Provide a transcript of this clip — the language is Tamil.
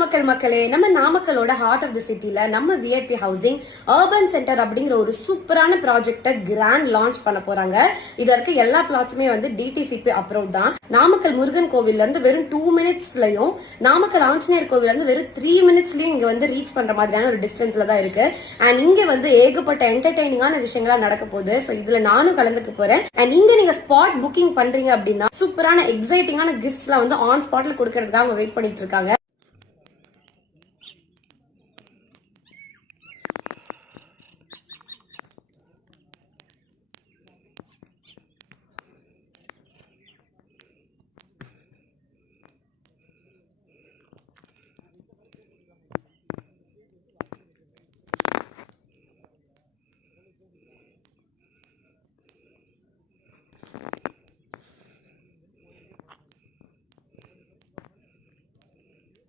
நாமக்கல் மக்களே, நம்ம நாமக்கலோட ஹார்ட் ஆஃப் தி சிட்டில நம்ம விஐபி ஹவுசிங் அர்பன் சென்டர் அப்படிங்கிற ஒரு சூப்பரான ப்ராஜெக்ட கிராண்ட் லான்ச் பண்ண போறாங்க. இதுல இருக்க எல்லா பிளாட்ஸுமே வந்து டிடிசிபி அப்ரூவ் தான். நாமக்கல் முருகன் கோவில்ல இருந்து வெறும் 2 மினிட்ஸ்லயும், நாமக்கல் ஆஞ்சநேயர் கோவில்ல இருந்து வெறும் 3 மினிட்ஸ்லயும் இங்க வந்து ரீச் பண்ற மாதிரியான ஒரு டிஸ்டன்ஸ்ல தான் இருக்கு. அண்ட் இங்க வந்து ஏகப்பட்ட என்டர்டைனிங்கான விஷயங்களா நடக்க போகுது. சோ இதுல நானும் கலந்துக்க போறேன். அண்ட் இங்க நீங்க ஸ்பாட் புக்கிங் பண்றீங்க அப்படின்னா சூப்பரான எக்ஸைட்டிங்கான கிஃப்ட்ஸ் எல்லாம் வந்து ஆன் ஸ்பாட்ல கொடுக்கறதுக்காக அவங்க வெயிட் பண்ணிட்டு இருக்காங்க.